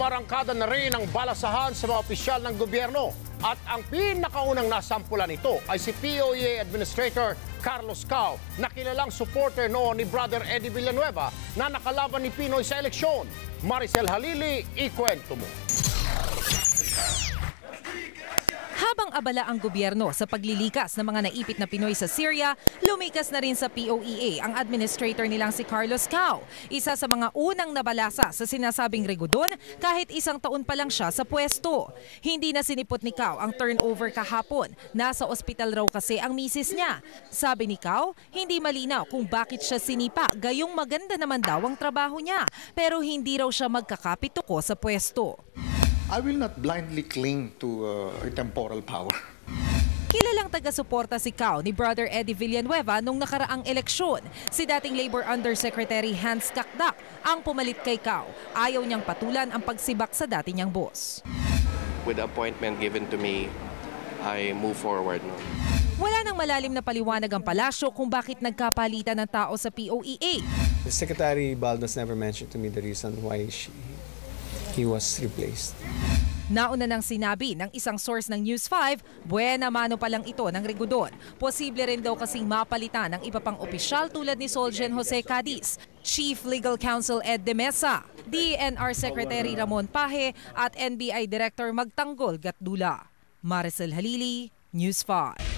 umarangkada na rin ang balasahan sa mga opisyal ng gobyerno. At ang pinakaunang nasampulan nito ay si POEA Administrator Carlos Cao, na kilalang supporter noon ni Brother Eddie Villanueva na nakalaban ni Pinoy sa eleksyon. Maricel Halili, ikwento mo. Habang abala ang gobyerno sa paglilikas ng mga naipit na Pinoy sa Syria, lumikas na rin sa POEA ang administrator nilang si Carlos Cao. Isa sa mga unang nabalasa sa sinasabing regodon kahit isang taon pa lang siya sa pwesto. Hindi na sinipot ni Cao ang turnover kahapon. Nasa ospital raw kasi ang misis niya. Sabi ni Cao, hindi malinaw kung bakit siya sinipa gayong maganda naman daw ang trabaho niya. Pero hindi raw siya magkakapituko sa pwesto. I will not blindly cling to uh, a temporal power. Kilalang taga-suporta si Cao ni Brother Eddie Villanueva nung nakaraang eleksyon. Si dating Labor Undersecretary Hans Kakdak ang pumalit kay Cao. Ayaw niyang patulan ang pagsibak sa dati niyang boss. with the appointment given to me, I move forward. no? Wala nang malalim na paliwanag ang palasyo kung bakit nagkapalitan ng tao sa POEA. Secretary Baldos never mentioned to me the reason why she, he was replaced. Nauna nang sinabi ng isang source ng News 5, buena mano pa lang ito ng Rigudon. Posible rin daw kasing mapalitan ng iba pang opisyal tulad ni Solgen Jose Cadiz, Chief Legal Counsel Ed De Mesa, DNR Secretary Ramon Pahe at NBI Director Magtanggol Gatdula. Maricel Halili, News 5.